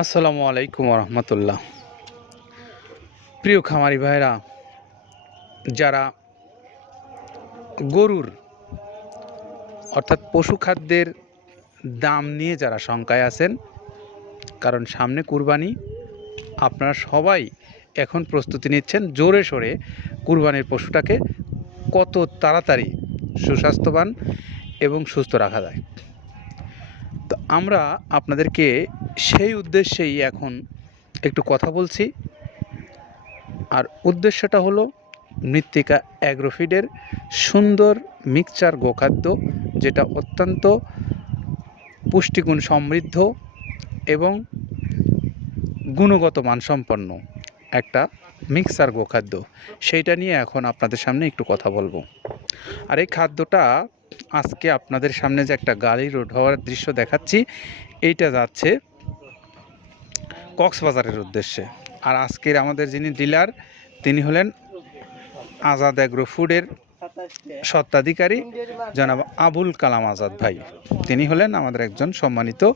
আসসালামু আলাইকুম রহমতুল্লাহ প্রিয় খামারি ভাইরা, যারা গরুর, অর্থাৎ পশু খাদ্যের দাম নিয়ে যারা শঙ্কায় আছেন, কারণ সামনে কুরবানি, আপনারা সবাই এখন প্রস্তুতি নিচ্ছেন জোরে সোরে কুরবানির পশুটাকে কত তাড়াতাড়ি সুস্বাস্থ্যবান এবং সুস্থ রাখা যায়। তো আমরা আপনাদেরকে সেই উদ্দেশ্যেই এখন একটু কথা বলছি। আর উদ্দেশ্যটা হলো মৃত্তিকা অ্যাগ্রোফিডের সুন্দর মিক্সচার গোখাদ্য, যেটা অত্যন্ত পুষ্টিগুণ সমৃদ্ধ এবং গুণগত মানসম্পন্ন একটা মিক্সার গোখাদ্য। সেইটা নিয়ে এখন আপনাদের সামনে একটু কথা বলব। আর এই খাদ্যটা আজকে আপনাদের সামনে যে একটা গাড়ি রোড হওয়ার দৃশ্য দেখাচ্ছি, এইটা যাচ্ছে কক্সবাজারের উদ্দেশ্যে। আর আজকের আমাদের যিনি ডিলার, তিনি হলেন আজাদ অ্যাগ্রো ফুডের স্বত্বাধিকারী জনাব আবুল কালাম আজাদ ভাই। তিনি হলেন আমাদের একজন সম্মানিত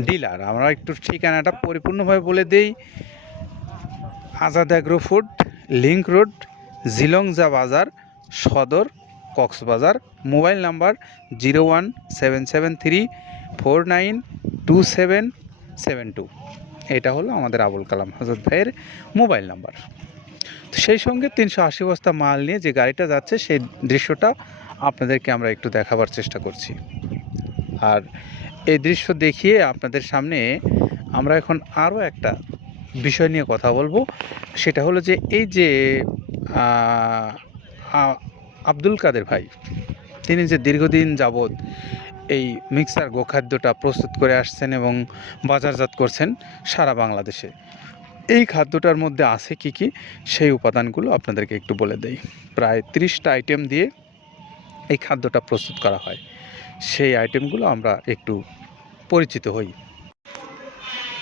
ডিলার। আমরা একটু ঠিকানাটা পরিপূর্ণভাবে বলে দেই। Azad agro food link road Jhilongja Bazar Sadar Cox's Bazar, mobile number zero one seven seven three four nine two seven seven two. এটা হলো আমাদের আবুল কালাম হজরত ভাইয়ের মোবাইল নাম্বার। তো সেই সঙ্গে তিনশো আশি বস্তা মাল নিয়ে যে গাড়িটা যাচ্ছে, সেই দৃশ্যটা আপনাদেরকে আমরা একটু দেখাবার চেষ্টা করছি। আর এই দৃশ্য দেখিয়ে আপনাদের সামনে আমরা এখন আরও একটা বিষয় নিয়ে কথা বলব। সেটা হলো যে এই যে আব্দুল কাদের ভাই, তিনি যে দীর্ঘদিন যাবৎ এই মিক্সার গোখাদ্যটা প্রস্তুত করে আসছেন এবং বাজারজাত করছেন সারা বাংলাদেশে, এই খাদ্যটার মধ্যে আছে কি কি? সেই উপাদানগুলো আপনাদেরকে একটু বলে দেই। প্রায় তিরিশটা আইটেম দিয়ে এই খাদ্যটা প্রস্তুত করা হয়। সেই আইটেমগুলো আমরা একটু পরিচিত হই।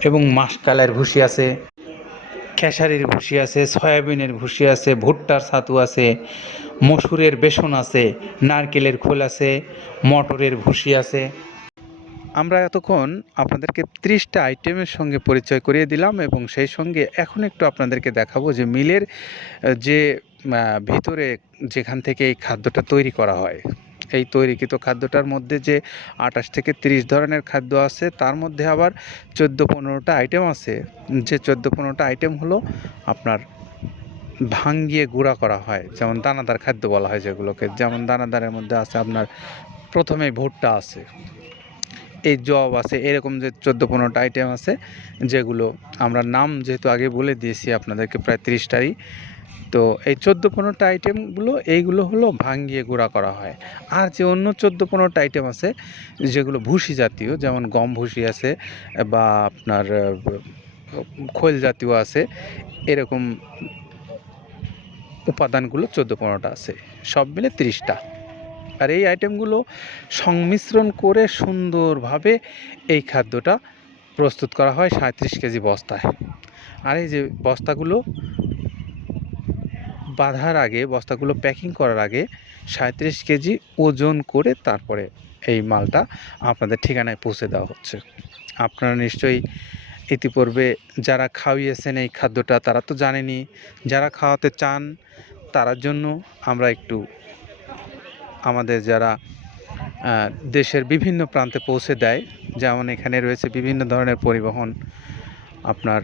এবং মাসকালের ভুসি আছে, খেসারির ভুসি আছে, সয়াবিনের ভুসি আছে, ভুট্টার ছাতু আছে, মসুরের বেসন আছে, নারকেলের খোল আছে, মটরের ভুসি আছে। আমরা এতক্ষণ আপনাদেরকে ত্রিশটা আইটেমের সঙ্গে পরিচয় করিয়ে দিলাম এবং সেই সঙ্গে এখন একটু আপনাদেরকে দেখাবো যে মিলের যে ভিতরে যেখান থেকে এই খাদ্যটা তৈরি করা হয়। এই তৈরিকৃত খাদ্যটার মধ্যে যে আঠাশ থেকে তিরিশ ধরনের খাদ্য আছে, তার মধ্যে আবার চোদ্দ পনেরোটা আইটেম আছে। যে চোদ্দ পনেরোটা আইটেম হলো আপনার ভাঙ্গিয়ে গুঁড়া করা হয়, যেমন দানাদার খাদ্য বলা হয় যেগুলোকে। যেমন দানাদারের মধ্যে আছে আপনার প্রথমে ভুট্টা আছে, এই জব আছে, এরকম যে চোদ্দ পনেরোটা আইটেম আছে, যেগুলো আমরা নাম যেহেতু আগে বলে দিয়েছি আপনাদেরকে প্রায় তিরিশটারই তো এই চোদ্দ পনেরোটা আইটেমগুলো এইগুলো হলো ভাঙ্গিয়ে গুঁড়া করা হয়। আর যে অন্য চোদ্দ পনেরোটা আইটেম আছে, যেগুলো ভুসি জাতীয়, যেমন গম ভুসি আছে বা আপনার খোল জাতীয় আছে, এরকম উপাদানগুলো চোদ্দ পনেরোটা আছে। সব মিলে তিরিশটা। আর এই আইটেমগুলো সংমিশ্রণ করে সুন্দরভাবে এই খাদ্যটা প্রস্তুত করা হয় সাঁত্রিশ কেজি বস্তায়। আর এই যে বস্তাগুলো বাঁধার আগে, বস্তাগুলো প্যাকিং করার আগে সাঁত্রিশ কেজি ওজন করে তারপরে এই মালটা আপনাদের ঠিকানায় পৌঁছে দেওয়া হচ্ছে। আপনারা নিশ্চয়ই ইতিপূর্বে যারা খাওয়িয়েছেন এই খাদ্যটা, তারা তো জানেনই, যারা খাওয়াতে চান তার জন্য আমরা একটু আমাদের যারা দেশের বিভিন্ন প্রান্তে পৌঁছে দেয়, যেমন এখানে রয়েছে বিভিন্ন ধরনের পরিবহন, আপনার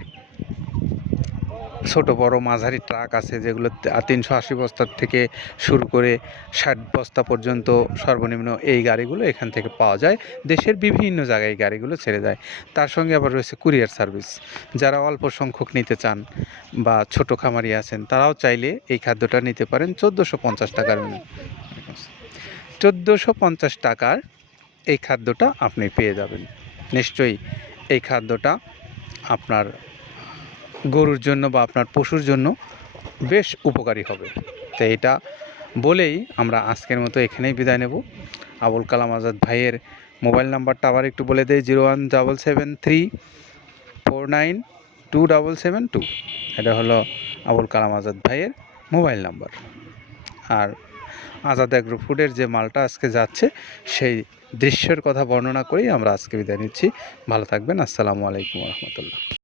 ছোট বড় মাঝারি ট্রাক আছে যেগুলো তিনশো আশি বস্তার থেকে শুরু করে ষাট বস্তা পর্যন্ত সর্বনিম্ন এই গাড়িগুলো এখান থেকে পাওয়া যায়। দেশের বিভিন্ন জায়গায় গাড়িগুলো ছেড়ে যায় তার সঙ্গে আবার রয়েছে কুরিয়ার সার্ভিস। যারা অল্প সংখ্যক নিতে চান বা ছোট খামারি আছেন, তারাও চাইলে এই খাদ্যটা নিতে পারেন চোদ্দোশো পঞ্চাশ টাকার চোদ্দোশো পঞ্চাশ টাকার এই খাদ্যটা আপনি পেয়ে যাবেন। নিশ্চয়ই এই খাদ্যটা আপনার গরুর জন্য বা আপনার পশুর জন্য বেশ উপকারী হবে। তো এটা বলেই আমরা আজকের মতো এখানেই বিদায় নেব। আবুল কালাম আজাদ ভাইয়ের মোবাইল নাম্বারটা আবার একটু বলে দেয় zero one double seven three four nine two double seven two. এটা হলো আবুল কালাম আজাদ ভাইয়ের মোবাইল নাম্বার। আর আজাদ অ্যাগ্রো ফুডের যে মালটা আজকে যাচ্ছে, সেই দৃশ্যের কথা বর্ণনা করেই আমরা আজকে বিদায় নিচ্ছি। ভালো থাকবেন। আসসালামু আলাইকুম রহমতুল্লাহ।